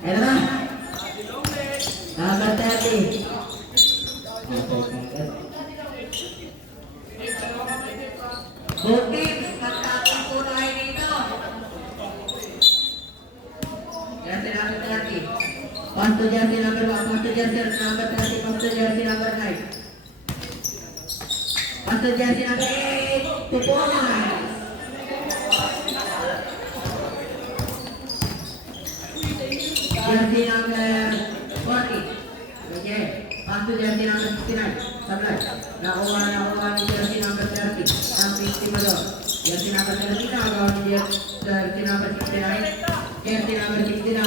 Ayan na. Number 30. Both teams, magkakang po tayo dito. Jersey number 30. Pass to jersey number 1. Pass to jersey number 30. Pass to jersey number 9. Pass to jersey number 8. 2 points. Jersey number 40. Okay. Pass to jersey number 59. Sablay. Nakuha ni jersey number 30. Ang 50 malo. Jersey number 30 nakuha ni jersey number 69. Jersey number 69.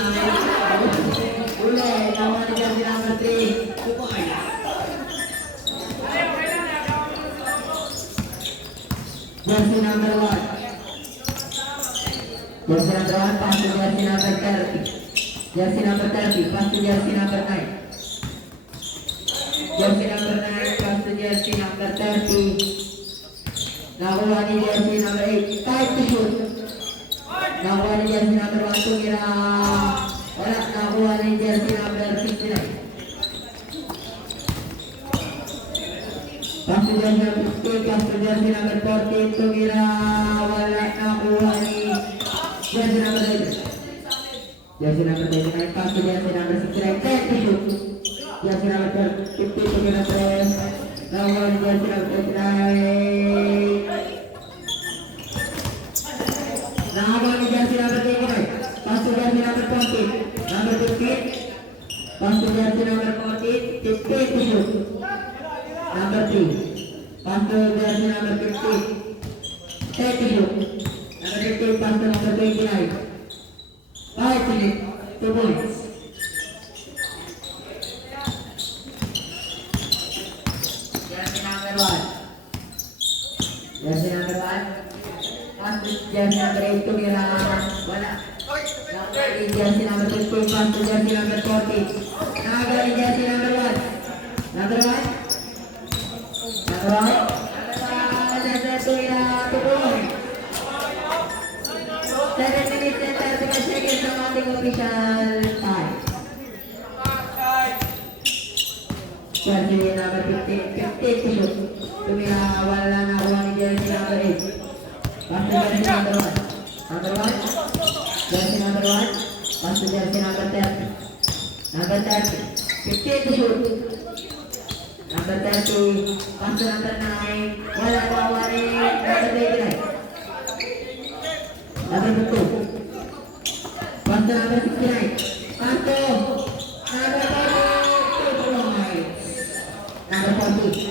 Uli. Nakuha ni jersey number 3. 2 points. Jersey number 1. Jersey number 1. Pass to jersey number 30. Jersey number 30, pass to jersey number 9. Jersey number 9, pass to jersey number 30. Nakuha ni jersey number 8, time to shoot. Nakuha ni jersey number 1, tumira. Wala, nakuha ni jersey number 69. Pass to jersey number 50, pass to jersey number 40, tumira. Wala, nakuha ni jersey number 8. Jersey number 29, pass to jersey number 69, 10 to shoot. Jersey number 50 to get a press. Now one jersey number 29. Now one jersey number 29, pass to jersey number 40, number 15. Pass to jersey number 40, 15 to shoot. Number 3, pass to jersey number 50, 10 to shoot. Number 15, pass to number 29. 5 minutes, 2 points. Jersey number 1. Jersey number 1. Pass to jersey number 8 to Mira. Wala. Nakagaling jersey number 15. Pass to jersey number 40. Nakagaling jersey number 1. Number 1. Number 1. Number 2 points. 7 minutes and 35 seconds ang ating official time. Jersey number 15 to shoot. Tumira, wala na kuha ni jersey number 8. Pass to jersey number 1. Number 1. Jersey number 1. Pass to jersey number 30. Number 30. 15 to shoot. Number 30. Pass to number 9. Wala kuha ni number 29. Number 2. Pass to number 69. Pass to number 40. 2 points. Number 40.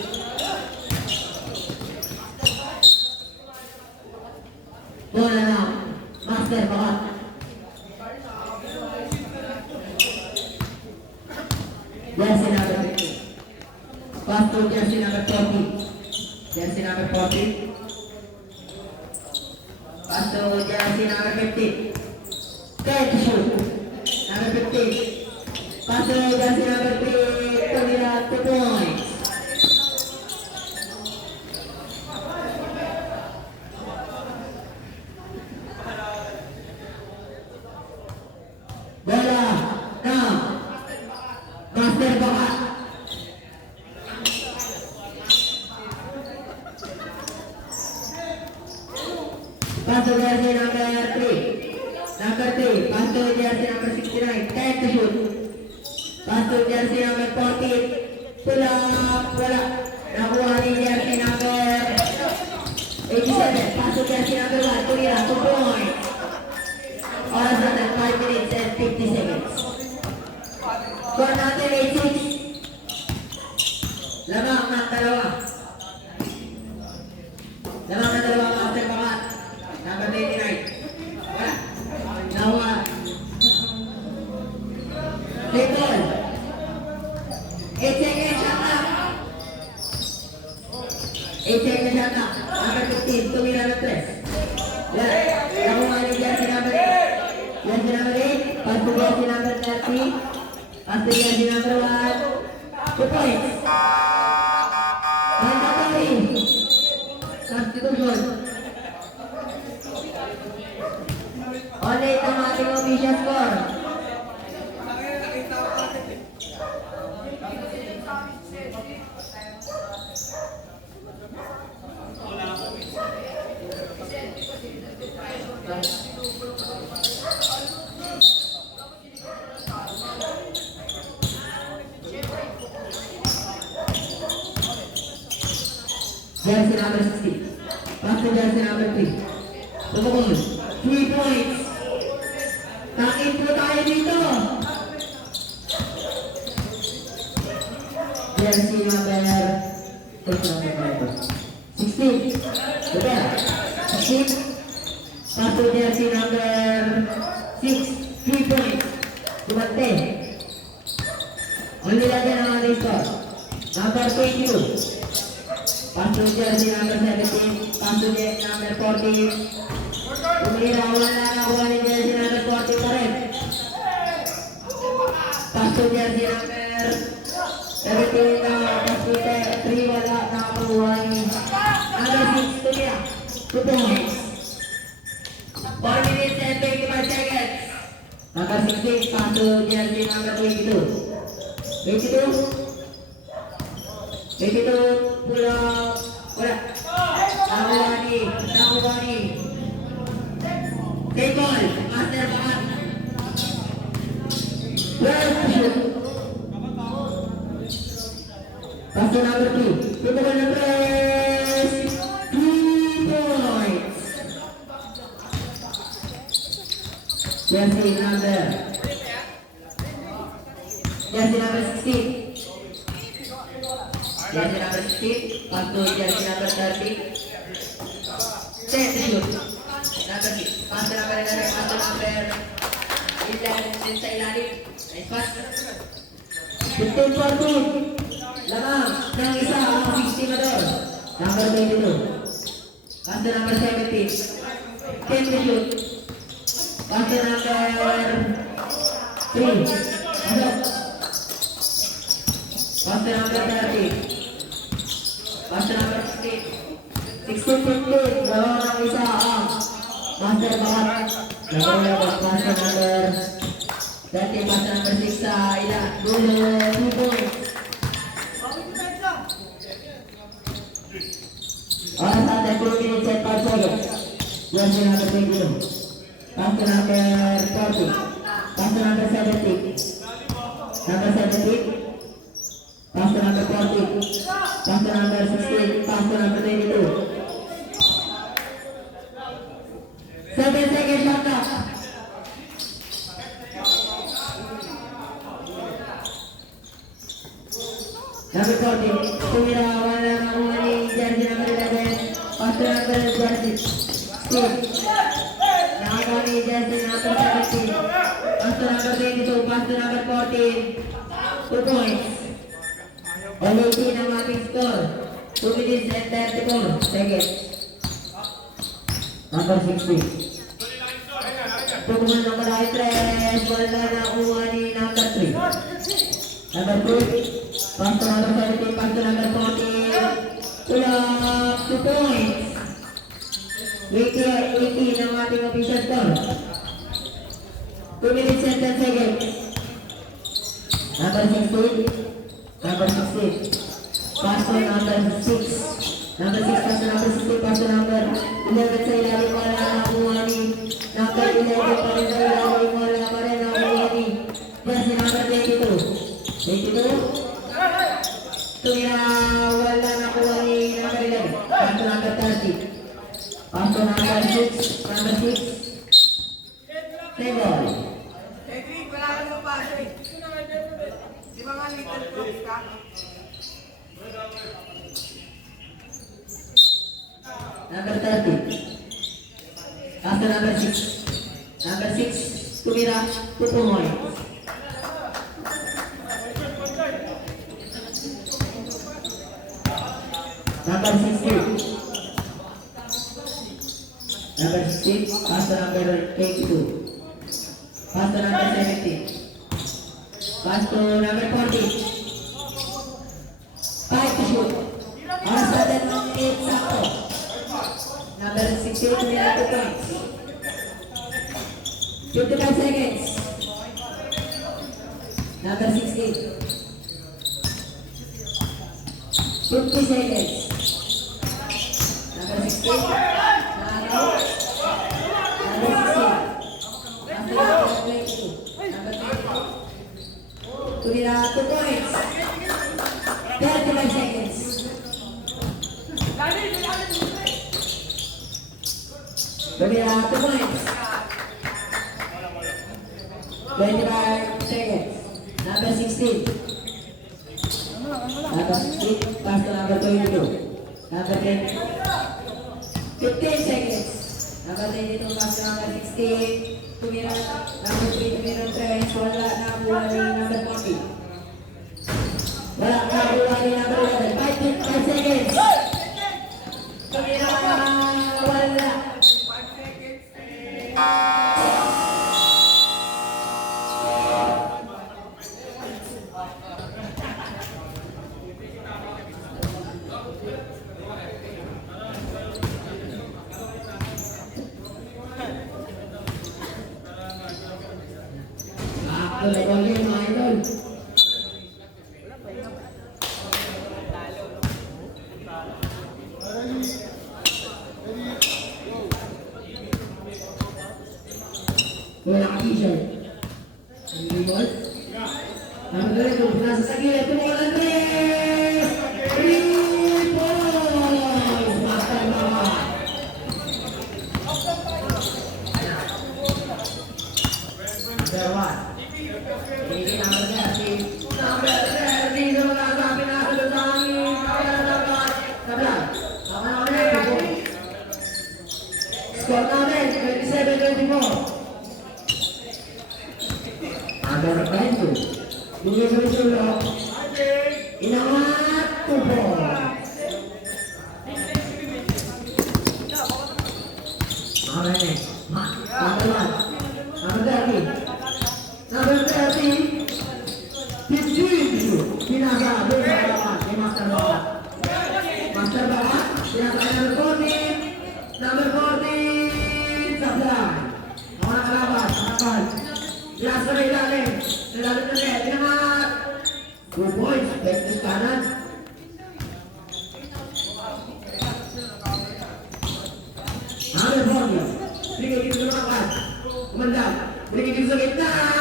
Bola now. Master bakat. Jersey number 50. Pass to jersey number 40. Jersey number 40. Pass to jersey number 50. 10 to shoot. Number 50. Pass to jersey number 3. Tumira, 2 points. Bola. Now. Master bakat. Pass to jersey number 3. Number 3. Pass to jersey number 69. 10 to shoot. Pass to jersey number 40. Pull up. Wala. Nakuha ni jersey number 87. Pass to jersey number 1. Tumira. 2 points. Oras natin 5 minutes and 50 seconds. Score natin 8-6. Lamang ng dalawa. Lamang ng dalawa master bakat. Number 29. Wala. Nawa. Play ball. 8 seconds shot up. 8 seconds shot up. Number 15. Tumira ng 3. Wala. Nakuha ni jersey number 8. Jersey number 8. Pass to jersey number 30. Pass to jersey number 1. 2 points. Mandatory. Substitution. Ulit ang ating official score. Jersey number 60. Pass to jersey number 3. Tumukol. 3 points. Takin po tayo dito. Jersey number 16. Diba? 16. Pass to jersey number 6. 3 points. Tumante. Only lagyan ang ating score. Number 22. Pass to jersey number 17. Pass to jersey number 14. Tumira, wala na nakuha ni jersey number 40 pa rin. Pass to jersey number 17 na. Pass to 3, wala na nakuha ni number 6. Tumira. 2 points. 4 minutes and 25 seconds. Number 16. Pass to jersey number 22. 22. 22 pulang wala nakuha ni take ball master bangat 12 shoot pass to number 2 tutukan ng press 3 points jersey number 16 jersey number 16, pass to jersey number 30. Set to shoot. Number 6, pass to number 11, pass to number 11 din sa ilalim. Nice pass. 15-14. Lamang ng isa ang 60 na doon. Number 22. Pass to number 17. 10 to shoot. Pass to number 3. Pasok. Pass to number 30. Master number 16. 16-15. Gawang ng isa ang master bakat. Nagawang master number 30. Master number 6 sa ilan. Dulo 2 points. Oras natin 2 minutes and 5 seconds. Jersey number 22. Master number 40. Master number 17. Number 17. Pass to number 40. Pass to number 16. Pass to number 22. 7 seconds shot clock. Number 40. Tumira, wala na nakuha ni jersey number 11. Pass to number jersey 16. Nakakuha ni jersey number 17. Pass to number 22. Pass to number 14. 2 points. LAT ng ating score. 2 minutes and 34 seconds. Number 60. Tukuman ng malaki tres. Wala na nakuha ni number 3. Number 3. Pass to number 17. Pass to number 14. Tulak 2 points. 80 ng ating official score. 2 minutes and 10 seconds. Number 16. Number 16. Pass to number 6. Number 6 pass to number 16. Pass to number 11 sa ilalim. Wala nakuha ni number 11 pa rin sa ilalim. Wala pa rin nakuha ni jersey number 22. 22. Tumira, wala nakuha ni number 11. Pass to number 30. Pass to number 6. Number 6. Table. Kailangan mo pa siya eh. Di ba nga little props ka? Number 30. After number 6. Number 6. Tumira. Tutumoy. Number 16. Number 16. After number 22. After number 17. Pass to number 40. 5 to shoot. Oras natin ng 8 sakto. Number 16, tumira 2 points. 55 seconds. Number 16. 50 seconds. Number 16. Number Tumira 2 points. 35 seconds. Tumira 2 points. 25 seconds. Number 16. Number 16, pass to number 22. Number 10. 15 seconds. Number 22, pass to number 16. Tumira, number 3, tumira 3. Wala na buwan ni number 40. Wala na buwan ni number 11. 5 seconds. Tumira, wala. Ako na ba yung mga idol? Wala ka t-shirt. Hindi mo? Ang galing kung nasa sa gilid. Tumukol Andres! 3 points! Master Mama! Number 1. Ini number 30. Number 30 sa mga sabi na sa amin. Kabla. Score namin, 27-24. Number 20. Bigay sa isulo. Inangat. 2 points. Okay. Number 1. Number 30. Number 30, 15, pinasa, doon sa harapan, kay Master Baka. Master Baka, pinasa kay number 14, number 14, Sablan. Ako nakalabas, nakapal. Pinasa na ilalim na net, pinangat. 2 points, back to kanan. Number 40, bigay dito sa nakapal. Kumandang, bigay dito sa gitna.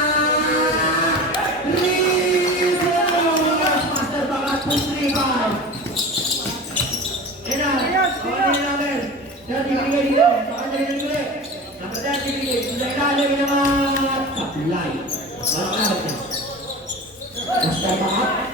Master Baka 2-3-5. Ena, awal din namin. Dati binigay dito, baka dali ng ulit. Number 30 binigay, sa ilalim naman. Supply. Master Baka.